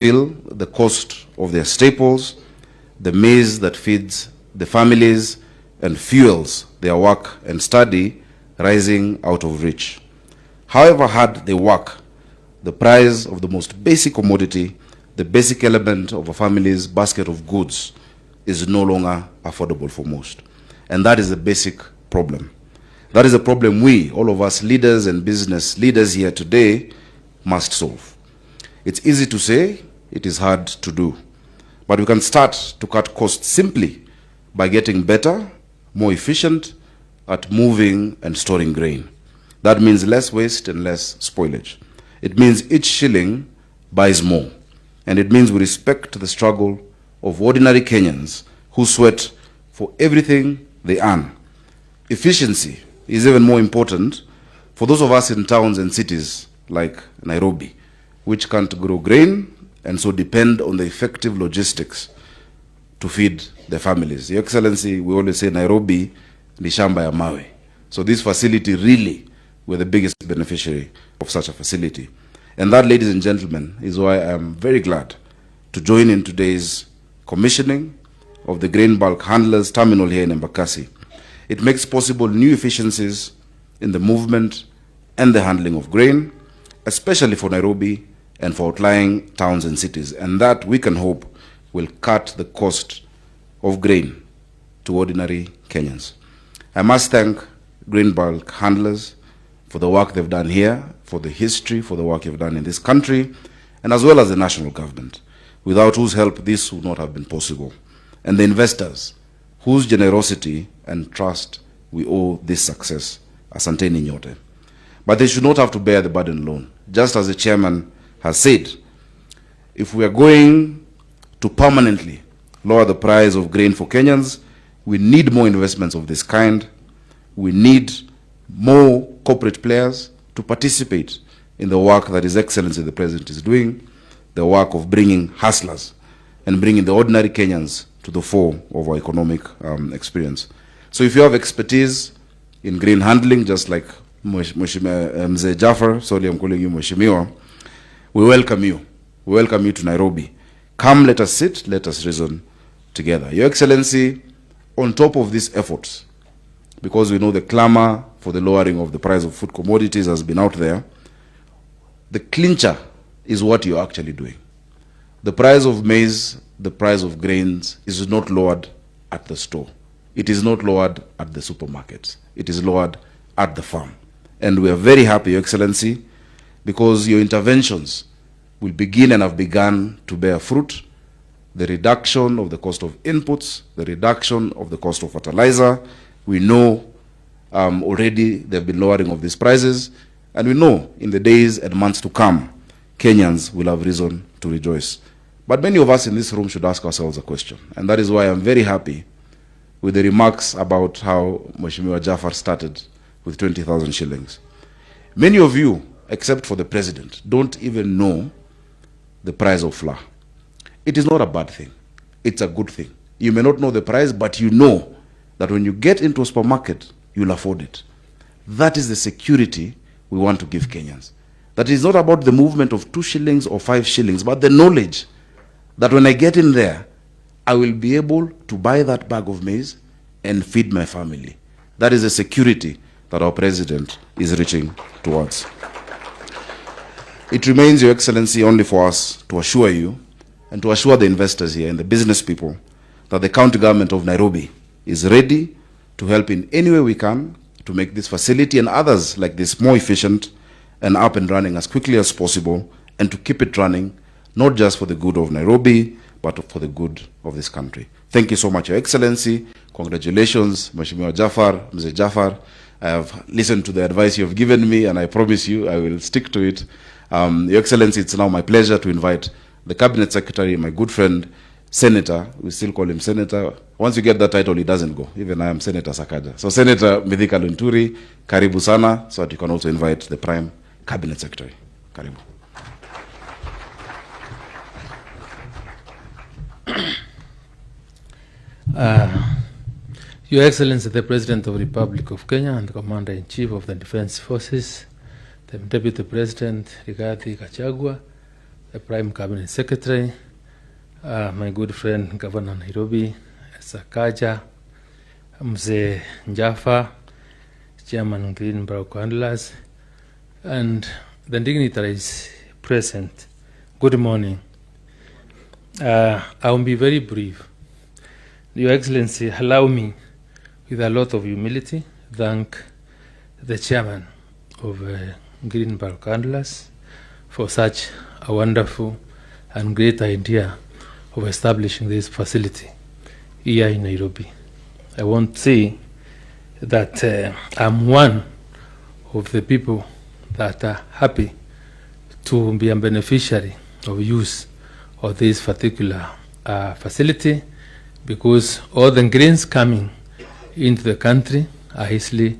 feel the cost of their staples, the maize that feeds the families and fuels their work and study, rising out of reach. However hard they work, the price of the most basic commodity, the basic element of a family's basket of goods, is no longer affordable for most. And that is a basic problem. That is a problem we, all of us leaders and business leaders here today, must solve. It's easy to say, it is hard to do. But we can start to cut costs simply by getting better, more efficient at moving and storing grain. That means less waste and less spoilage. It means each shilling buys more. And it means we respect the struggle of ordinary Kenyans who sweat for everything they earn. Efficiency is even more important for those of us in towns and cities like Nairobi, which can't grow grain and so depend on the effective logistics to feed their families. Your Excellency, we always say Nairobi ni shamba ya mawe. So this facility really, we're the biggest beneficiary of such a facility. And that, ladies and gentlemen, is why I am very glad to join in today's commissioning of the Grain Bulk Handlers Terminal here in Embakasi. It makes possible new efficiencies in the movement and the handling of grain, especially for Nairobi and for outlying towns and cities. And that, we can hope, will cut the cost of grain to ordinary Kenyans. I must thank Grain Bulk Handlers for the work they've done here, for the history, for the work you've done in this country, and as well as the national government, without whose help this would not have been possible. And the investors, whose generosity and trust we owe this success. Asanteni nyote. But they should not have to bear the burden alone. Just as the chairman has said, if we are going to permanently lower the price of grain for Kenyans, we need more investments of this kind. We need more corporate players to participate in the work that His Excellency the President is doing, the work of bringing hustlers and bringing the ordinary Kenyans to the fore of our economic experience. So if you have expertise in grain handling, just like Mzee Jafar, sorry I'm calling you Mheshimiwa, we welcome you. We welcome you to Nairobi. Come, let us sit, let us reason together. Your Excellency, on top of these efforts, because we know the clamor for the lowering of the price of food commodities has been out there, the clincher is what you're actually doing. The price of maize, the price of grains is not lowered at the store. It is not lowered at the supermarkets. It is lowered at the farm. And we are very happy, Your Excellency, because your interventions will begin and have begun to bear fruit. The reduction of the cost of inputs, the reduction of the cost of fertilizer. We know already there have been lowering of these prices, and we know in the days and months to come, Kenyans will have reason to rejoice. But many of us in this room should ask ourselves a question, and that is why I'm very happy with the remarks about how Mheshimiwa Jafar started with 20,000 shillings. Many of you, except for the President, don't even know the price of flour. It is not a bad thing. It's a good thing. You may not know the price, but you know that when you get into a supermarket, you'll afford it. That is the security we want to give Kenyans. That is not about the movement of 2 shillings or 5 shillings, but the knowledge that when I get in there, I will be able to buy that bag of maize and feed my family. That is the security that our President is reaching towards. It remains, Your Excellency, only for us to assure you and to assure the investors here and the business people that the county government of Nairobi is ready to help in any way we can to make this facility and others like this more efficient and up and running as quickly as possible, and to keep it running, not just for the good of Nairobi, but for the good of this country. Thank you so much, Your Excellency. Congratulations, Mheshimiwa Jafar, Mzee Jafar. I have listened to the advice you have given me, and I promise you I will stick to it. Your Excellency, it's now my pleasure to invite the Cabinet Secretary, my good friend, Senator, we still call him Senator. Once you get that title, he doesn't go. Even I am Senator Sakaja. So Senator Mithika Lunturi, karibu sana, so that you can also invite the Prime Cabinet Secretary. Karibu. Your Excellency, the President of the Republic of Kenya and the Commander-in-Chief of the Defense Forces, the Deputy President, Rigathi Gachagua, the Prime Cabinet Secretary, my good friend Governor Nairobi, Sakaja, Mzee Njaffa, Chairman Green Borough Handlers, and the dignitaries present. Good morning. I will be very brief. Your Excellency, allow me, with a lot of humility, thank the Chairman of Green Borough Handlers for such a wonderful and great idea of establishing this facility here in Nairobi. I want to say that I'm one of the people that are happy to be a beneficiary of use of this particular facility, because all the grains coming into the country are easily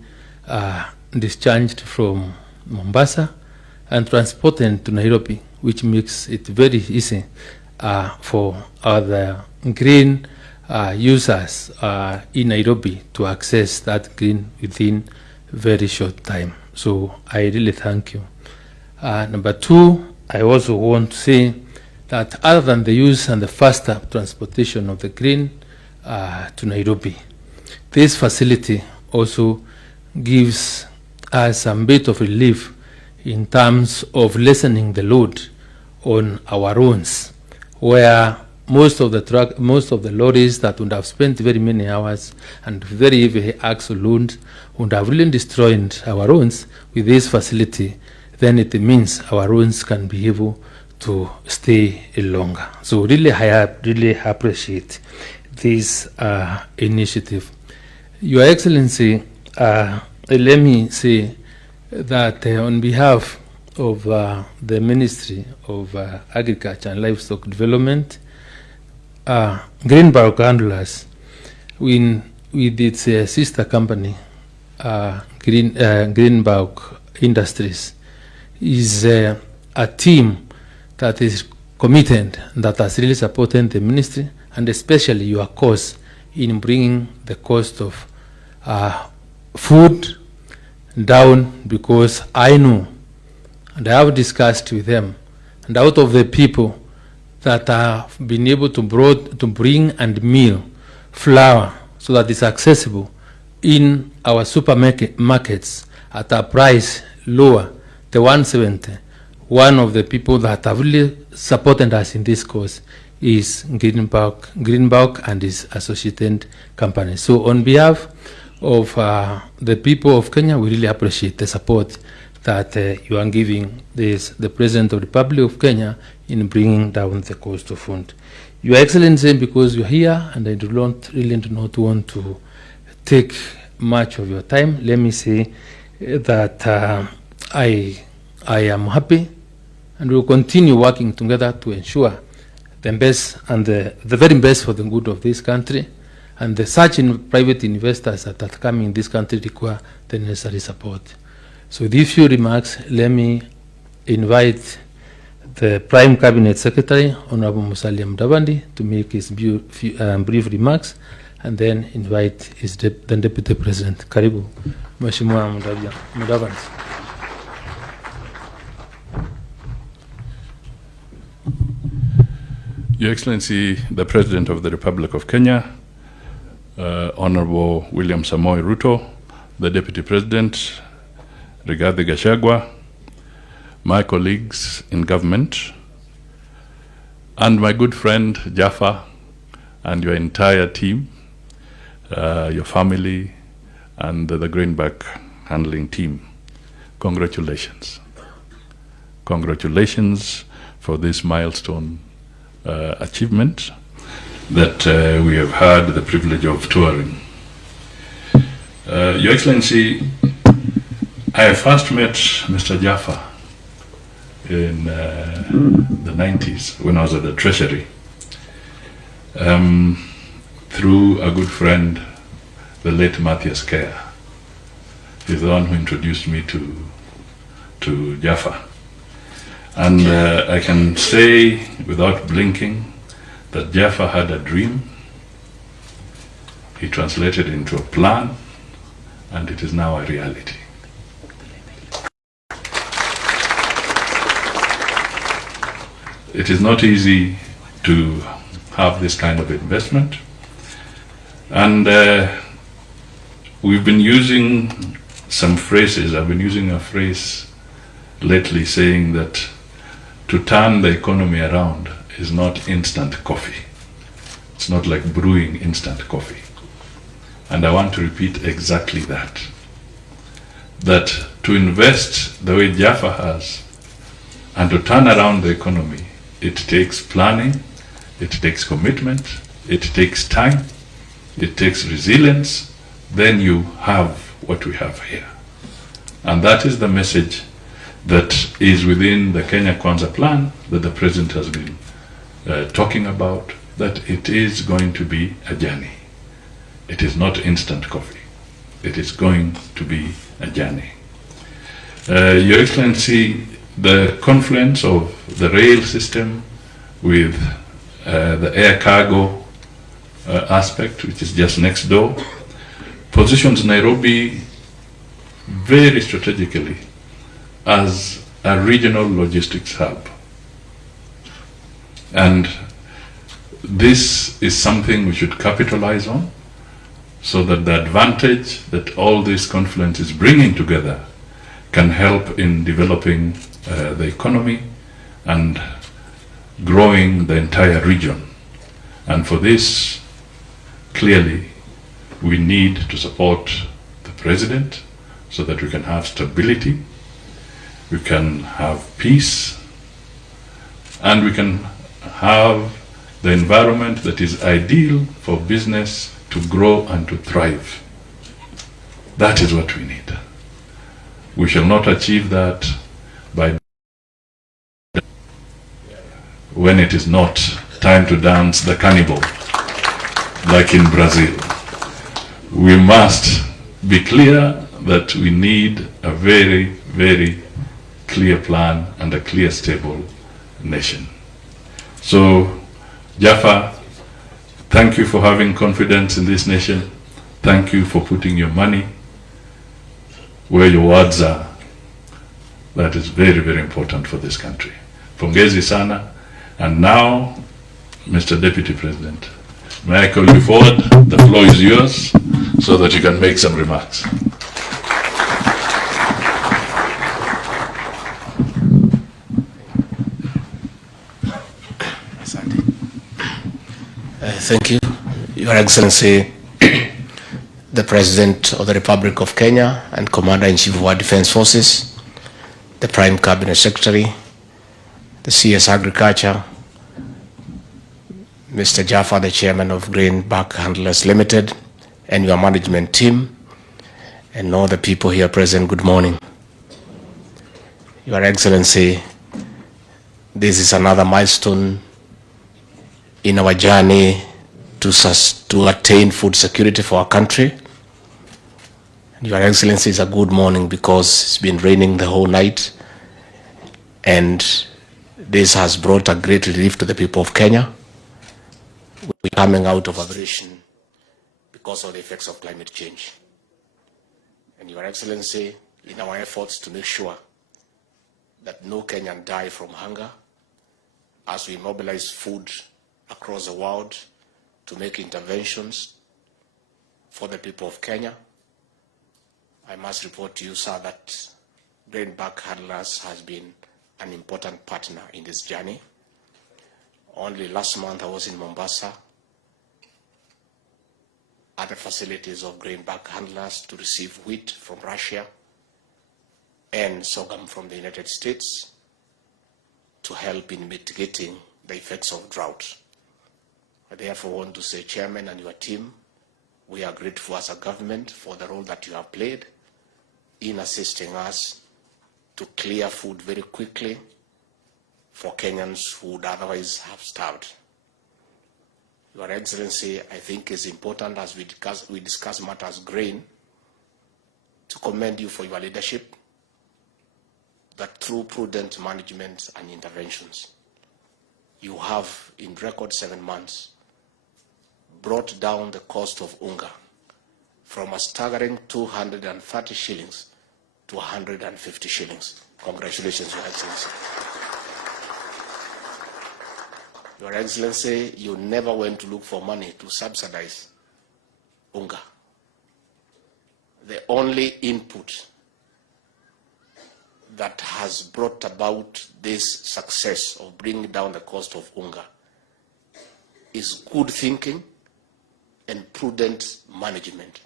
discharged from Mombasa and transported to Nairobi, which makes it very easy for other grain users in Nairobi to access that grain within very short time. So I really thank you. Number two, I also want to say that other than the use and the faster transportation of the grain to Nairobi, this facility also gives us a bit of relief in terms of lessening the load on our roads, where most of the lorries that would have spent very many hours and very heavy axle loads would have really destroyed our roads. With this facility, then it means our roads can be able to stay longer. So really, I really appreciate this initiative. Your Excellency, let me say that on behalf of the Ministry of Agriculture and Livestock Development, Green Borough Handlers, with its sister company, Green Borough Industries, is a team that is committed, that has really supported the ministry, and especially your cause in bringing the cost of food down, because I know, and I have discussed with them, and out of the people that have been able to bring and mill flour so that it's accessible in our supermarkets at a price lower, the 170, one of the people that have really supported us in this cause is Greenback and his associated companies. So on behalf of the people of Kenya, we really appreciate the support that you are giving the President of the Republic of Kenya in bringing down the cost of food. Your Excellency, because you're here and I do not want to take much of your time, let me say that I am happy and will continue working together to ensure the best and the very best for the good of this country, and the such private investors that are coming in this country require the necessary support. So with these few remarks, let me invite the Prime Cabinet Secretary, Honorable Musalia Mudavadi, to make his brief remarks, and then invite the Deputy President. Karibu, Mheshimiwa Mudavadi. Your Excellency, the President of the Republic of Kenya, Honorable William Samoei Ruto, the Deputy President, Rigathi Gachagua, my colleagues in government, and my good friend Jaffa, and your entire team, your family, and the Greenback handling team. Congratulations. Congratulations for this milestone achievement that we have had the privilege of touring. Your Excellency, I first met Mr. Jaffa in the 90s when I was at the Treasury through a good friend, the late Matthias Kea. He's the one who introduced me to Jaffa. And I can say without blinking that Jaffa had a dream. He translated it into a plan, and it is now a reality. it is not easy to have this kind of investment. And we've been using some phrases. I've been using a phrase lately saying that to turn the economy around is not instant coffee. It's not like brewing instant coffee. And I want to repeat exactly that. That to invest the way Jaffa has and to turn around the economy, it takes planning, it takes commitment, it takes time, it takes resilience. Then you have what we have here. And that is the message that is within the Kenya Kwanza plan that the President has been talking about, that it is going to be a journey. It is not instant coffee. It is going to be a journey. Your Excellency, the confluence of the rail system with the air cargo aspect, which is just next door, positions Nairobi very strategically as a regional logistics hub. And this is something we should capitalize on, so that the advantage that all this confluence is bringing together can help in developing the economy and growing the entire region. And for this, clearly, we need to support the President so that we can have stability, we can have peace, and we can have the environment that is ideal for business to grow and to thrive. That is what we need. We shall not achieve that by when it is not time to dance the cannibal, like in Brazil. We must be clear that we need a very, very clear plan and a clear, stable nation. So, Jaffa, thank you for having confidence in this nation. Thank you for putting your money where your words are. That is very, very important for this country. Pongezi sana. And now, Mr. Deputy President, may I call you forward? The floor is yours so that you can make some remarks. Thank you, Your Excellency, the President of the Republic of Kenya and Commander-in-Chief of our Defense Forces, the Prime Cabinet Secretary, the CS Agriculture, Mr. Jaffa, the Chairman of Grain Back Handlers Limited, and your management team, and all the people here present, good morning. Your Excellency, this is another milestone in our journey to attain food security for our country. Your Excellency, it's a good morning because it's been raining the whole night, and this has brought a great relief to the people of Kenya. We're coming out of aberration because of the effects of climate change. And Your Excellency, in our efforts to make sure that no Kenyan die from hunger, as we mobilize food across the world to make interventions for the people of Kenya, I must report to you, sir, that Grain Back Handlers has been an important partner in this journey. Only last month I was in Mombasa at the facilities of Grain Back Handlers to receive wheat from Russia and sorghum from the United States to help in mitigating the effects of drought. I therefore want to say, Chairman and your team, we are grateful as a government for the role that you have played in assisting us to clear food very quickly for Kenyans who would otherwise have starved. Your Excellency, I think it's important as we discuss matters grain to commend you for your leadership, that through prudent management and interventions, you have, in record 7 months, brought down the cost of unga from a staggering 230 shillings to 150 shillings. Congratulations, Your Excellency. Your Excellency, you never went to look for money to subsidize unga. The only input that has brought about this success of bringing down the cost of unga is good thinking and prudent management.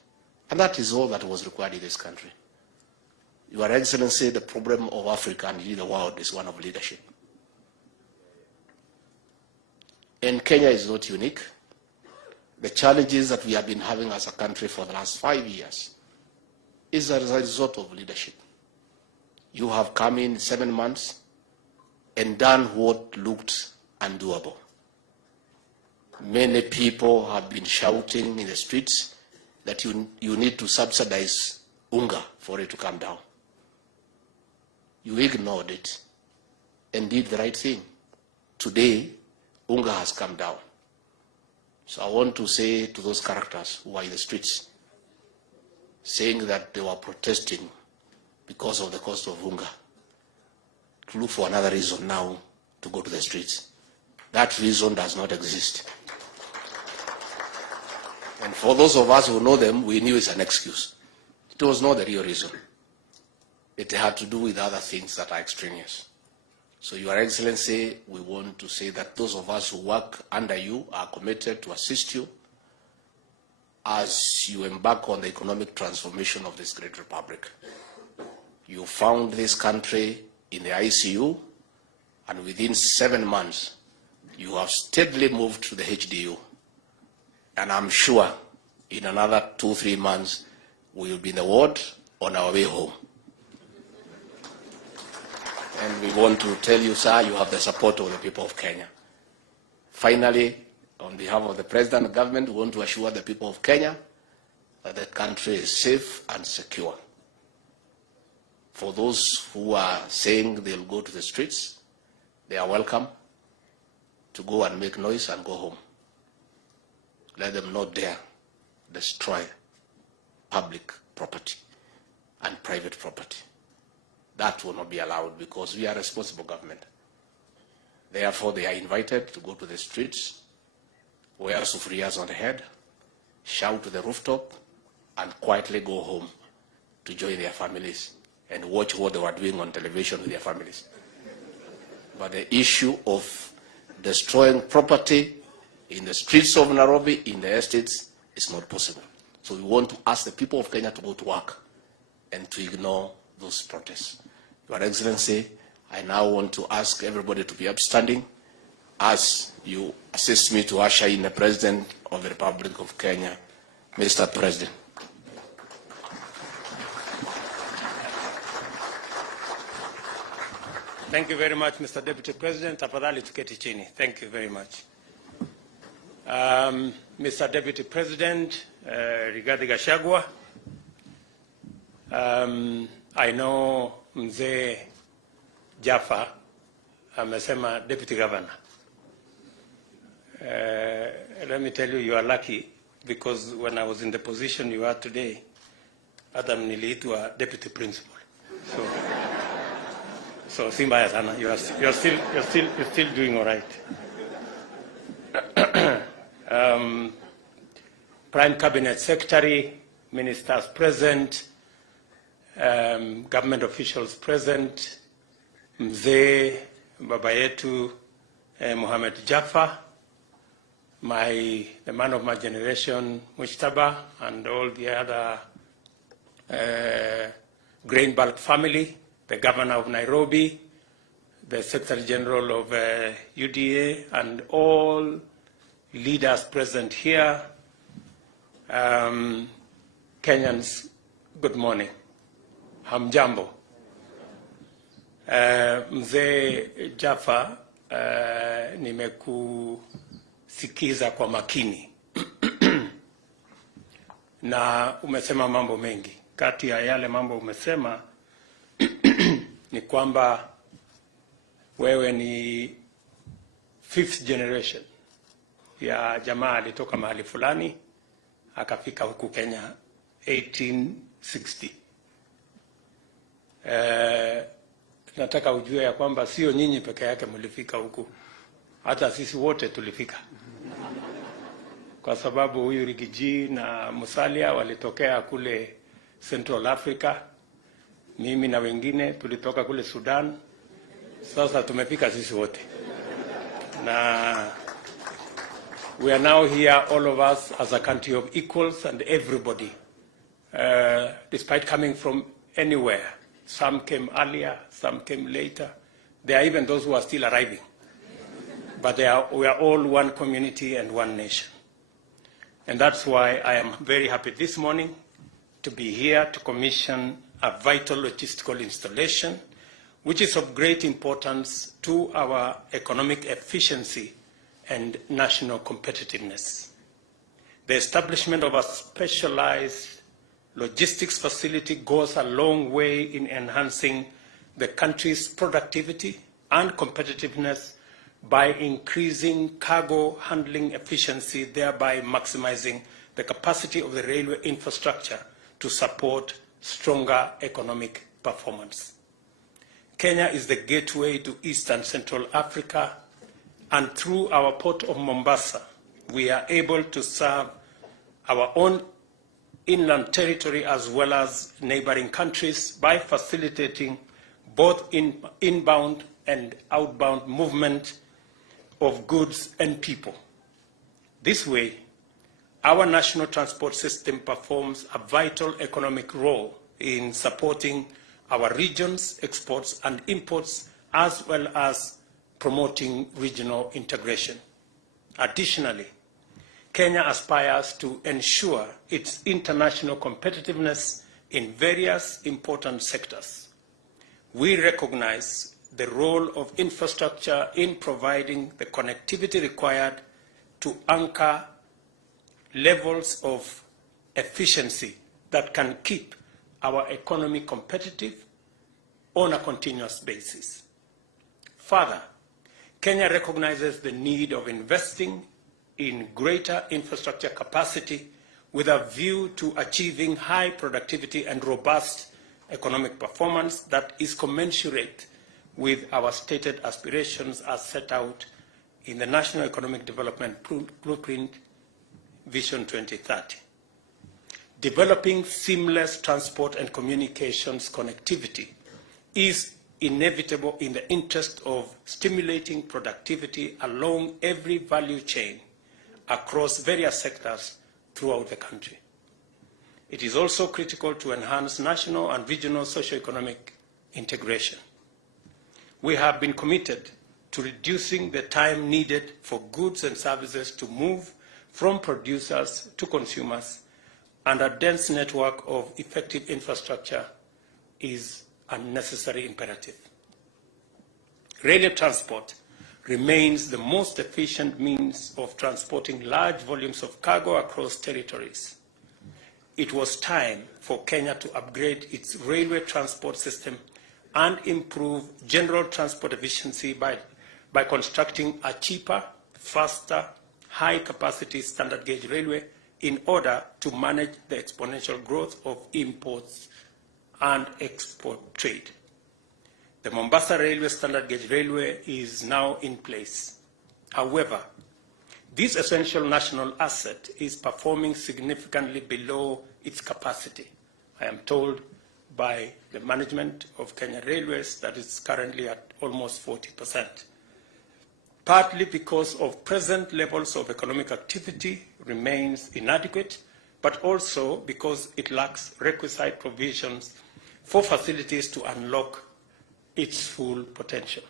And that is all that was required in this country. Your Excellency, the problem of Africa and indeed the world is one of leadership. And Kenya is not unique. The challenges that we have been having as a country for the last 5 years is as a result of leadership. You have come in 7 months and done what looked undoable. Many people have been shouting in the streets that you need to subsidize unga for it to come down. You ignored it and did the right thing. Today, unga has come down. So I want to say to those characters who are in the streets, saying that they were protesting because of the cost of unga, to look for another reason now to go to the streets. That reason does not exist. And for those of us who know them, we knew it's an excuse. It was not the real reason. It had to do with other things that are extraneous. So, Your Excellency, we want to say that those of us who work under you are committed to assist you as you embark on the economic transformation of this great republic. You found this country in the ICU, and within 7 months, you have steadily moved to the HDU. And I'm sure in another 2-3 months, we will be in the ward on our way home. And we want to tell you, sir, you have the support of the people of Kenya. Finally, on behalf of the President and government, we want to assure the people of Kenya that the country is safe and secure. For those who are saying they'll go to the streets, they are welcome to go and make noise and go home. Let them not dare destroy public property and private property. That will not be allowed because we are a responsible government. Therefore, they are invited to go to the streets, wear sufriyas on the head, shout to the rooftop, and quietly go home to join their families and watch what they were doing on television with their families. But the issue of destroying property in the streets of Nairobi, in the estates, is not possible. So we want to ask the people of Kenya to go to work and to ignore those protests. Your Excellency, I now want to ask everybody to be upstanding as you assist me to usher in the President of the Republic of Kenya. Mr. President. Thank you very much, Mr. Deputy President. Tafadhali tuketi chini. Thank you very much. Mr. Deputy President, Rigathi Gachagua, I know Mzee Jaffa amesema Deputy Governor. Let me tell you, you are lucky because when I was in the position you are today, Adam niliitwa Deputy Principal. So si mbaya sana, you're still doing all right. Prime Cabinet Secretary, ministers present, government officials present, Mzee Baba yetu Mohamed Jaffa, the man of my generation, Mushtaba, and all the other grain bulk family, the governor of Nairobi, the Secretary General of UDA, and all leaders present here. Kenyans, good morning. Hamjambo. Mzee Jaffa, nimekusikiza kwa makini na umesema mambo mengi. Kati ya yale mambo umesema ni kwamba wewe ni 5th generation ya jamaa alitoka mahali fulani akafika huku Kenya 1860. Nataka ujue ya kwamba sio nyinyi peke yake mlifika huku. hata sisi wote tulifika, kwa sababu huyu Rigiji na Musalia walitokea kule Central Africa, mimi na wengine tulitoka kule Sudan. Sasa tumefika sisi wote, na we are now here, all of us, as a country of equals, and everybody, despite coming from anywhere. Some came earlier, some came later. There are even those who are still arriving. But we are all one community and one nation. And that's why I am very happy this morning to be here to commission a vital logistical installation, which is of great importance to our economic efficiency and national competitiveness. The establishment of a specialized logistics facility goes a long way in enhancing the country's productivity and competitiveness by increasing cargo handling efficiency, thereby maximizing the capacity of the railway infrastructure to support stronger economic performance. Kenya is the gateway to East and Central Africa, and through our port of Mombasa, we are able to serve our own inland territory as well as neighboring countries by facilitating both inbound and outbound movement of goods and people. This way, our national transport system performs a vital economic role in supporting our region's exports and imports, as well as promoting regional integration. Additionally, Kenya aspires to ensure its international competitiveness in various important sectors. We recognize the role of infrastructure in providing the connectivity required to anchor levels of efficiency that can keep our economy competitive on a continuous basis. Further, Kenya recognizes the need of investing in greater infrastructure capacity with a view to achieving high productivity and robust economic performance that is commensurate with our stated aspirations as set out in the National Economic Development Blueprint Vision 2030. Developing seamless transport and communications connectivity is inevitable in the interest of stimulating productivity along every value chain across various sectors throughout the country. It is also critical to enhance national and regional socio-economic integration. We have been committed to reducing the time needed for goods and services to move from producers to consumers, and a dense network of effective infrastructure is a necessary imperative. Railway transport remains the most efficient means of transporting large volumes of cargo across territories. It was time for Kenya to upgrade its railway transport system and improve general transport efficiency by constructing a cheaper, faster, high-capacity standard gauge railway in order to manage the exponential growth of imports and export trade. The Mombasa Railway standard gauge railway is now in place. However, this essential national asset is performing significantly below its capacity. I am told by the management of Kenya Railways that it's currently at almost 40%. Partly because of present levels of economic activity remains inadequate, but also because it lacks requisite provisions for facilities to unlock its full potential.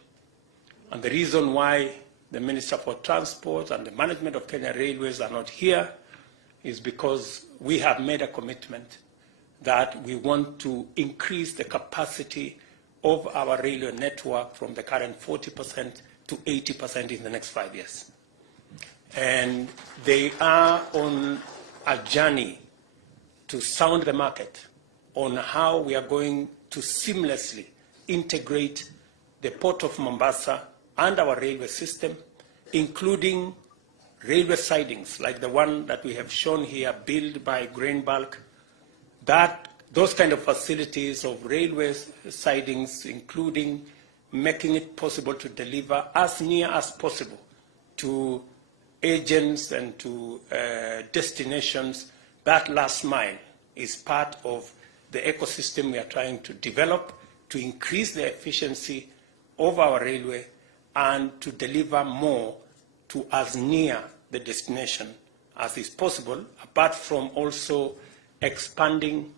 And the reason why the Minister for Transport and the management of Kenya Railways are not here is because we have made a commitment that we want to increase the capacity of our railway network from the current 40% to 80% in the next 5 years. And they are on a journey to sound the market on how we are going to seamlessly integrate the Port of Mombasa and our railway system, including railway sidings like the one that we have shown here, built by Grain Bulk. Those kind of facilities of railway sidings, including making it possible to deliver as near as possible to agents and to destinations, that last mile is part of the ecosystem we are trying to develop to increase the efficiency of our railway and to deliver more to as near the destination as is possible, apart from also expanding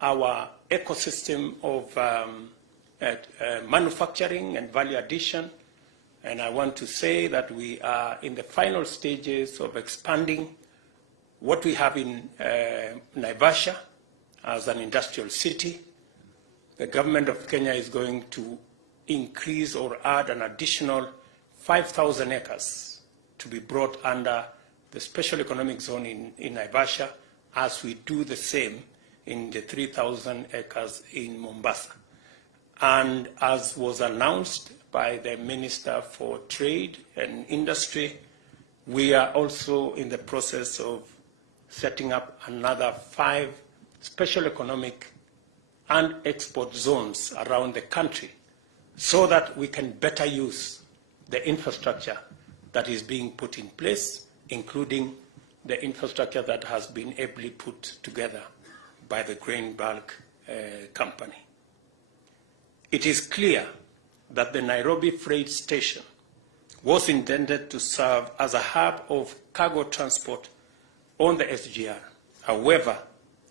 our ecosystem of manufacturing and value addition. And I want to say that we are in the final stages of expanding what we have in Naivasha as an industrial city. The government of Kenya is going to increase or add an additional 5,000 acres to be brought under the special economic zone in Naivasha, as we do the same in the 3,000 acres in Mombasa. And as was announced by the Minister for Trade and Industry, we are also in the process of setting up another 5 special economic and export zones around the country so that we can better use the infrastructure that is being put in place, including the infrastructure that has been ably put together by the grain bulk company. It is clear that the Nairobi Freight Station was intended to serve as a hub of cargo transport on the SGR. However,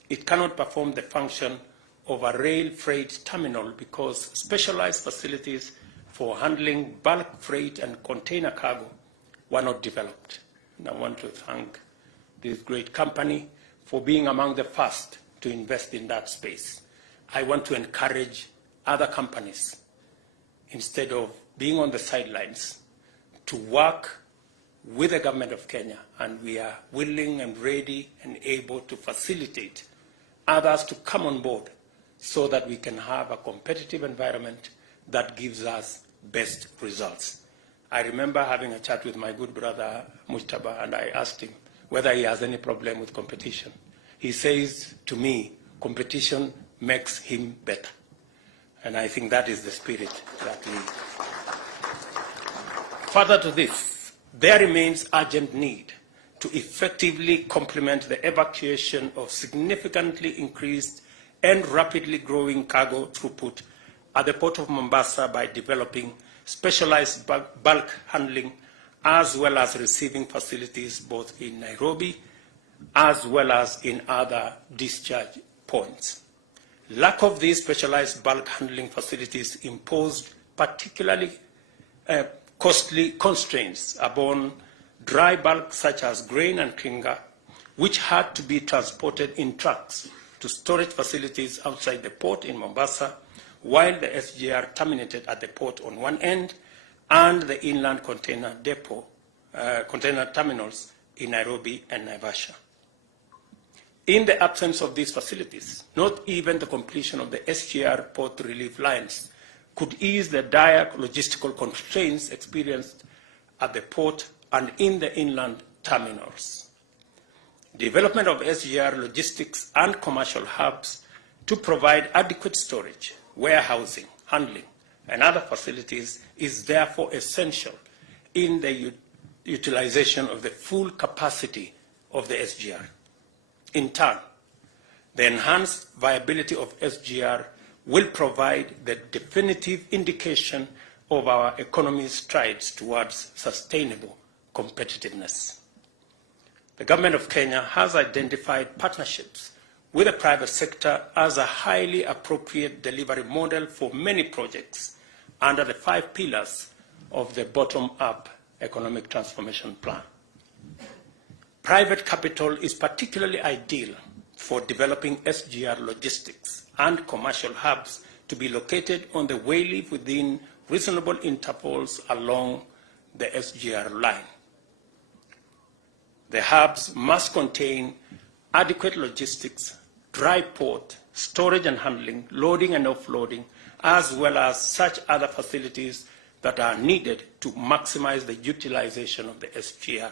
it cannot perform the function of a rail freight terminal because specialized facilities for handling bulk freight and container cargo were not developed. And I want to thank this great company for being among the first to invest in that space. I want to encourage other companies, instead of being on the sidelines, to work with the government of Kenya, and we are willing and ready and able to facilitate others to come on board so that we can have a competitive environment that gives us best results. I remember having a chat with my good brother Mujtaba, and I asked him whether he has any problem with competition. He says to me, competition makes him better. And I think that is the spirit that we... Further to this, there remains urgent need to effectively complement the evacuation of significantly increased and rapidly growing cargo throughput at the Port of Mombasa by developing specialized bulk handling as well as receiving facilities both in Nairobi as well as in other discharge points. Lack of these specialized bulk handling facilities imposed particularly costly constraints upon dry bulk such as grain and clinker, which had to be transported in trucks to storage facilities outside the port in Mombasa, while the SGR terminated at the port on one end and the inland container depot, container terminals in Nairobi and Naivasha. In the absence of these facilities, not even the completion of the SGR port relief lines could ease the dire logistical constraints experienced at the port and in the inland terminals. Development of SGR logistics and commercial hubs to provide adequate storage, warehousing, handling, and other facilities is therefore essential in the utilization of the full capacity of the SGR. In turn, the enhanced viability of SGR will provide the definitive indication of our economy's strides towards sustainable competitiveness. The government of Kenya has identified partnerships with the private sector as a highly appropriate delivery model for many projects under the 5 pillars of the bottom-up economic transformation plan. Private capital is particularly ideal for developing SGR logistics and commercial hubs to be located on the wayleave within reasonable intervals along the SGR line. The hubs must contain adequate logistics, dry port, storage and handling, loading and offloading, as well as such other facilities that are needed to maximize the utilization of the SGR.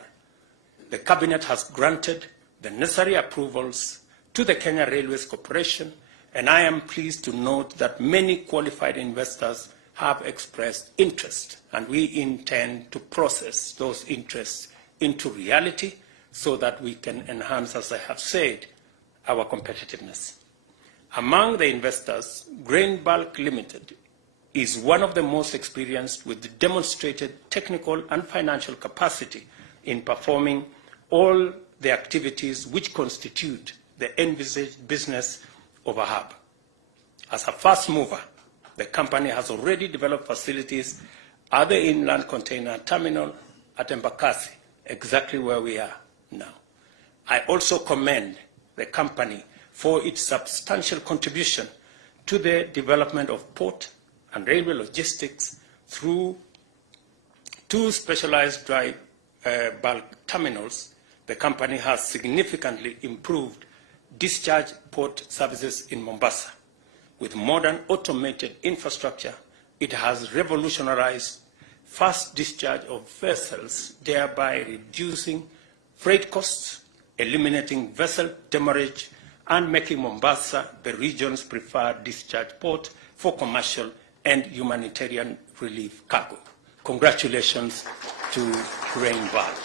The Cabinet has granted the necessary approvals to the Kenya Railways Corporation, and I am pleased to note that many qualified investors have expressed interest, and we intend to process those interests into reality so that we can enhance, as I have said, our competitiveness. Among the investors, Grain Bulk Limited is one of the most experienced with demonstrated technical and financial capacity in performing all the activities which constitute the envisaged business of a hub. As a fast mover, the company has already developed facilities at the inland container terminal at Embakasi, exactly where we are now. I also commend the company for its substantial contribution to the development of port and railway logistics through 2 specialized dry bulk terminals. The company has significantly improved discharge port services in Mombasa. With modern automated infrastructure, it has revolutionized fast discharge of vessels, thereby reducing freight costs, eliminating vessel demurrage, and making Mombasa the region's preferred discharge port for commercial and humanitarian relief cargo. Congratulations to Grain Bulk.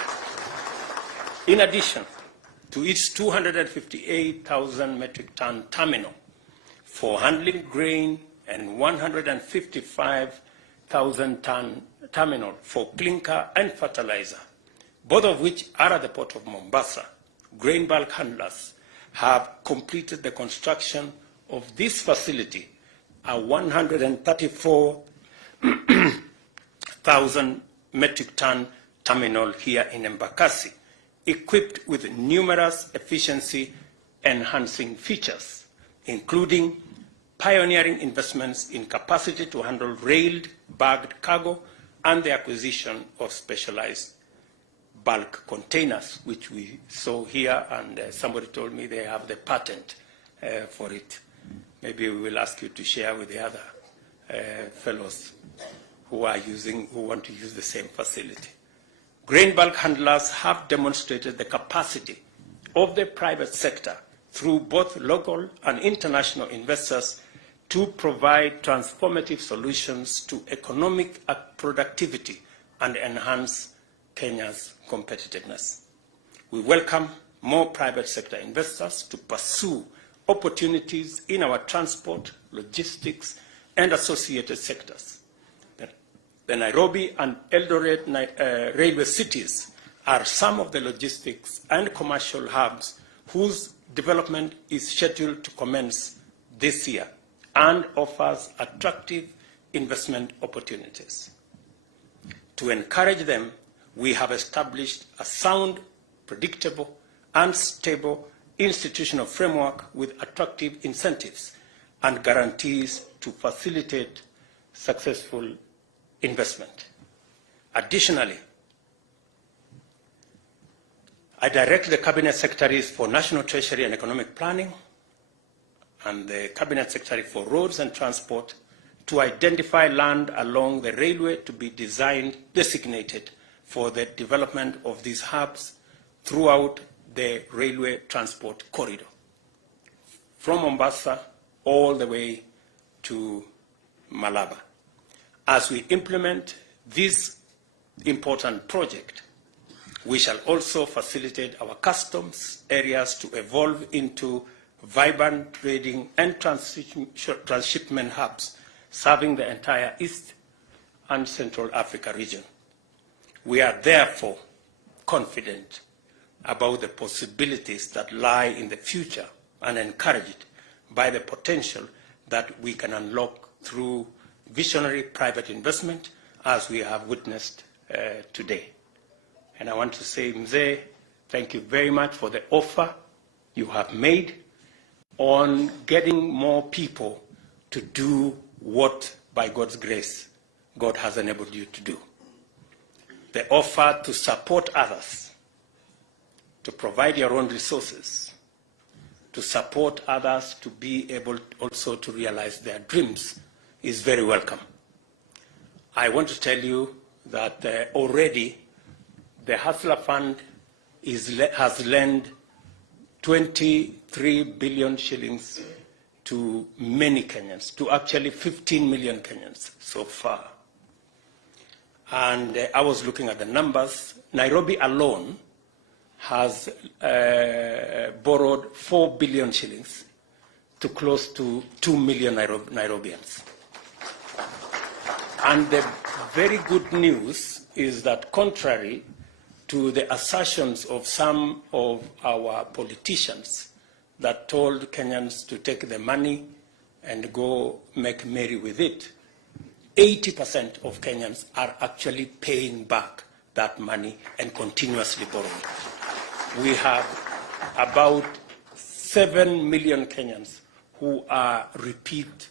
In addition to its 258,000 metric ton terminal for handling grain and 155,000 ton terminal for clinker and fertilizer, both of which are at the port of Mombasa, Grain Bulk handlers have completed the construction of this facility, a 134,000 metric ton terminal here in Embakasi, equipped with numerous efficiency-enhancing features, including pioneering investments in capacity to handle railed bagged cargo and the acquisition of specialized bulk containers, which we saw here, and somebody told me they have the patent for it. Maybe we will ask you to share with the other fellows who want to use the same facility. Grain bulk handlers have demonstrated the capacity of the private sector through both local and international investors to provide transformative solutions to economic productivity and enhance Kenya's competitiveness. We welcome more private sector investors to pursue opportunities in our transport, logistics, and associated sectors. The Nairobi and Eldoret railway cities are some of the logistics and commercial hubs whose development is scheduled to commence this year and offers attractive investment opportunities. To encourage them, we have established a sound, predictable, and stable institutional framework with attractive incentives and guarantees to facilitate successful investment. Additionally, I direct the Cabinet Secretaries for National Treasury and Economic Planning and the Cabinet Secretary for Roads and Transport to identify land along the railway to be designated for the development of these hubs throughout the railway transport corridor, from Mombasa all the way to Malaba. As we implement this important project, we shall also facilitate our customs areas to evolve into vibrant trading and transshipment hubs, serving the entire East and Central Africa region. We are therefore confident about the possibilities that lie in the future and encouraged by the potential that we can unlock through visionary private investment, as we have witnessed today. And I want to say, Mzee, thank you very much for the offer you have made on getting more people to do what, by God's grace, God has enabled you to do. The offer to support others, to provide your own resources, to support others to be able also to realize their dreams is very welcome. I want to tell you that already the Hustler Fund has lent 23 billion shillings to many Kenyans, to actually 15 million Kenyans so far. And I was looking at the numbers. Nairobi alone has borrowed 4 billion shillings to close to 2 million Nairobians. And the very good news is that contrary to the assertions of some of our politicians that told Kenyans to take the money and go make merry with it, 80% of Kenyans are actually paying back that money and continuously borrowing. We have about 7 million Kenyans who are repeat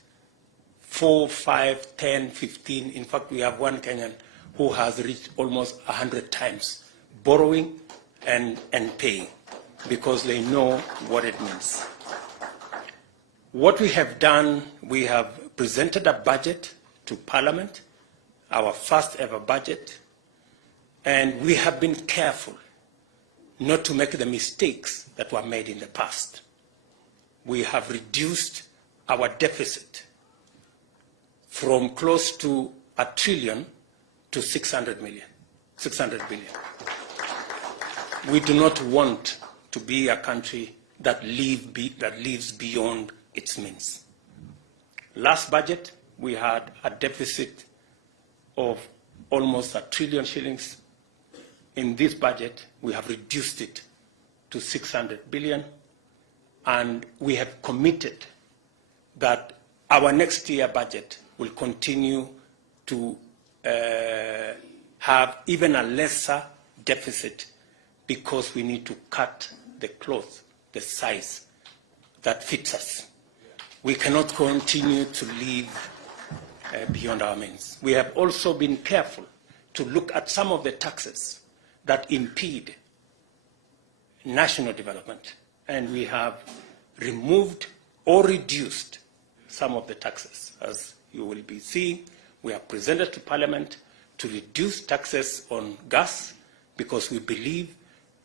4, 5, 10, 15. In fact, we have one Kenyan who has reached almost 100 times borrowing and paying because they know what it means. What we have done, we have presented a budget to Parliament, our first ever budget, and we have been careful not to make the mistakes that were made in the past. We have reduced our deficit from close to $1 trillion to 600 billion. We do not want to be a country that lives beyond its means. Last budget, we had a deficit of almost $1 trillion shillings. In this budget, we have reduced it to 600 billion, and we have committed that our next year budget will continue to have even a lesser deficit because we need to cut the cloth, the size that fits us. We cannot continue to live beyond our means. We have also been careful to look at some of the taxes that impede national development, and we have removed or reduced some of the taxes. As you will be seeing, we have presented to Parliament to reduce taxes on gas because we believe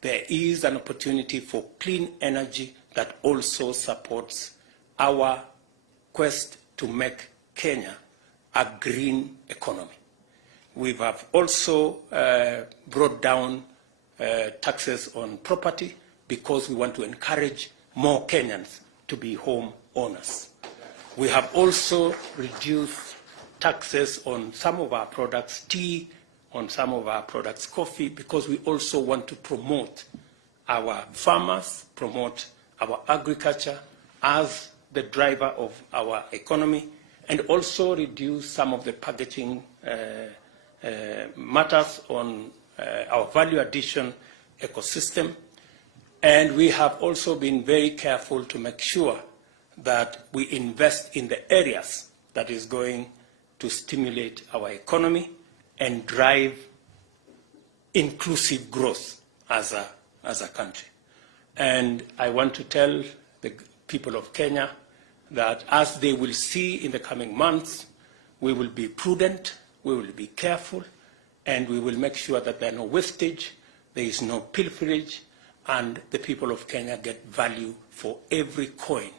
there is an opportunity for clean energy that also supports our quest to make Kenya a green economy. We have also brought down taxes on property because we want to encourage more Kenyans to be home owners. We have also reduced taxes on some of our products, tea, on some of our products, coffee, because we also want to promote our farmers, promote our agriculture as the driver of our economy, and also reduce some of the packaging matters on our value addition ecosystem. And we have also been very careful to make sure that we invest in the areas that is going to stimulate our economy and drive inclusive growth as a country. And I want to tell the people of Kenya that as they will see in the coming months, we will be prudent, we will be careful, and we will make sure that there are no wastage, there is no pilferage, and the people of Kenya get value for every coin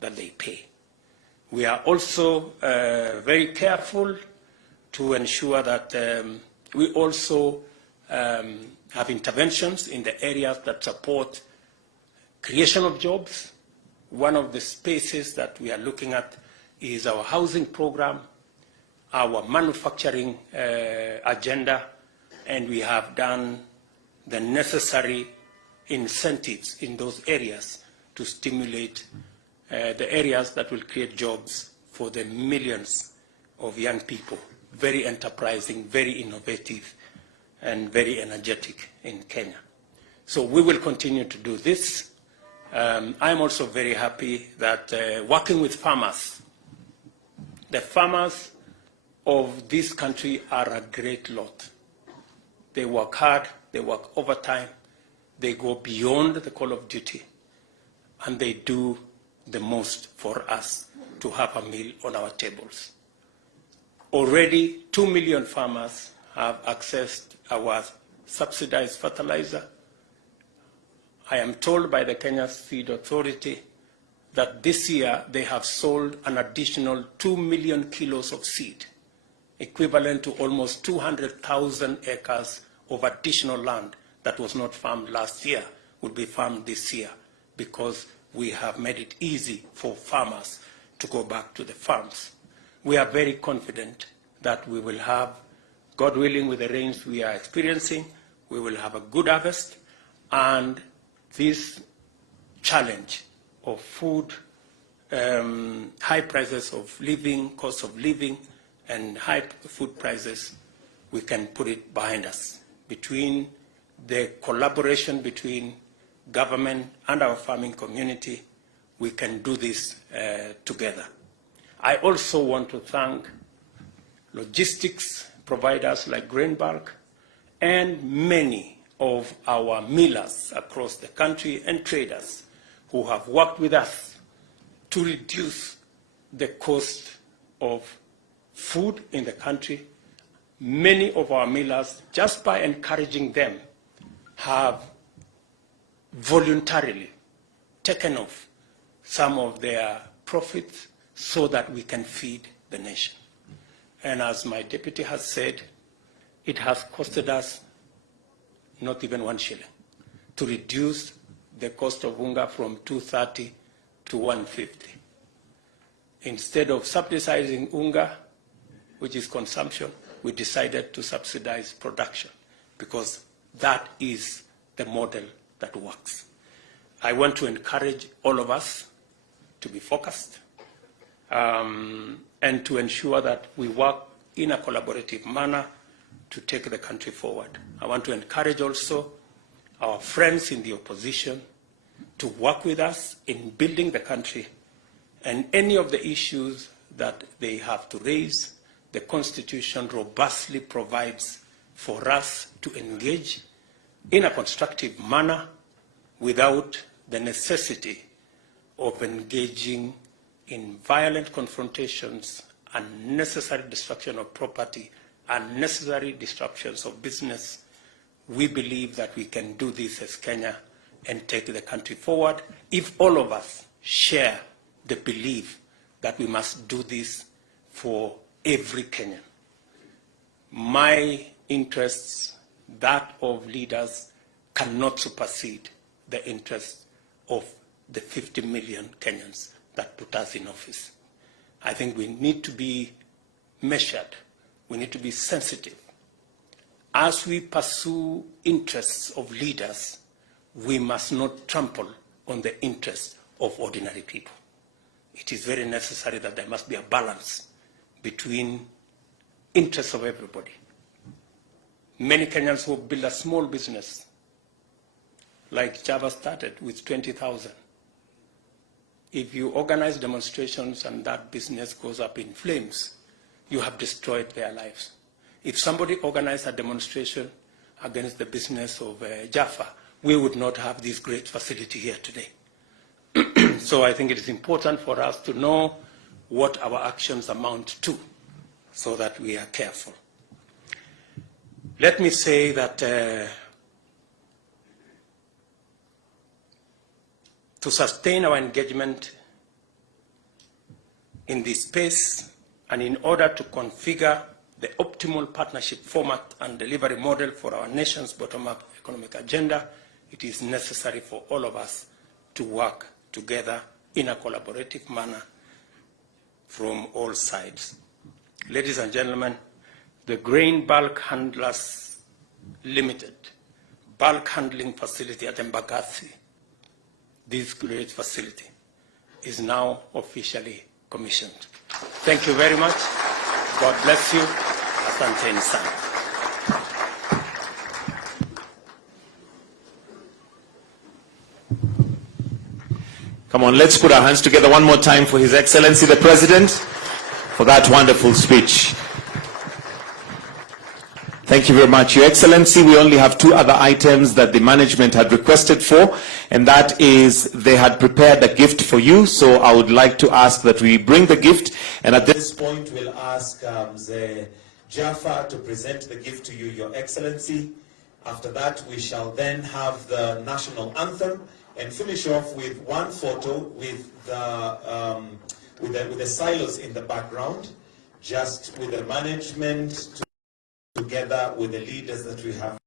that they pay. We are also very careful to ensure that we also have interventions in the areas that support creation of jobs. One of the spaces that we are looking at is our housing program, our manufacturing agenda, and we have done the necessary incentives in those areas to stimulate the areas that will create jobs for the millions of young people, very enterprising, very innovative, and very energetic in Kenya. So we will continue to do this. I'm also very happy that working with farmers, the farmers of this country are a great lot. They work hard, they work overtime, they go beyond the call of duty, and they do the most for us to have a meal on our tables. Already 2 million farmers have accessed our subsidized fertilizer. I am told by the Kenya Seed Authority that this year they have sold an additional 2 million kilos of seed, equivalent to almost 200,000 acres of additional land that was not farmed last year will be farmed this year, because we have made it easy for farmers to go back to the farms. We are very confident that we will have, God willing, with the rains we are experiencing, we will have a good harvest, and this challenge of food, high prices of living, cost of living, and high food prices, we can put it behind us. Between the collaboration between government and our farming community, we can do this together. I also want to thank logistics providers like Grain Bulk and many of our millers across the country and traders who have worked with us to reduce the cost of food in the country. Many of our millers, just by encouraging them, have voluntarily taken off some of their profits so that we can feed the nation. And as my deputy has said, it has costed us not even 1 shilling to reduce the cost of unga from 230 to 150. Instead of subsidizing unga, which is consumption, we decided to subsidize production, because that is the model that works. I want to encourage all of us to be focused and to ensure that we work in a collaborative manner to take the country forward. I want to encourage also our friends in the opposition to work with us in building the country, and any of the issues that they have to raise, the Constitution robustly provides for us to engage in a constructive manner without the necessity of engaging in violent confrontations, unnecessary destruction of property, unnecessary disruptions of business. We believe that we can do this as Kenya and take the country forward if all of us share the belief that we must do this for every Kenyan. My interests, that of leaders, cannot supersede the interests of the 50 million Kenyans that put us in office. I think we need to be measured. We need to be sensitive. As we pursue interests of leaders, we must not trample on the interests of ordinary people. It is very necessary that there must be a balance between interests of everybody. Many Kenyans who build a small business, like Java started with 20,000. If you organize demonstrations and that business goes up in flames, you have destroyed their lives. If somebody organized a demonstration against the business of Jaffa, we would not have this great facility here today. So I think it is important for us to know what our actions amount to, so that we are careful. Let me say that to sustain our engagement in this space, and in order to configure the optimal partnership format and delivery model for our nation's bottom-up economic agenda, it is necessary for all of us to work together in a collaborative manner from all sides. Ladies and gentlemen, the Grain Bulk Handlers Limited bulk handling facility at Embagathi, this great facility, is now officially commissioned. Thank you very much. God bless you. Asanteni sana. Come on, let's put our hands together one more time for His Excellency the President for that wonderful speech. Thank you very much, Your Excellency. We only have 2 other items that the management had requested for, and that is they had prepared a gift for you. So I would like to ask that we bring the gift, and at this point we'll ask Mzee Jaffa to present the gift to you, Your Excellency. After that, we shall then have the national anthem, and finish off with one photo with the silos in the background, just with the management together with the leaders that we have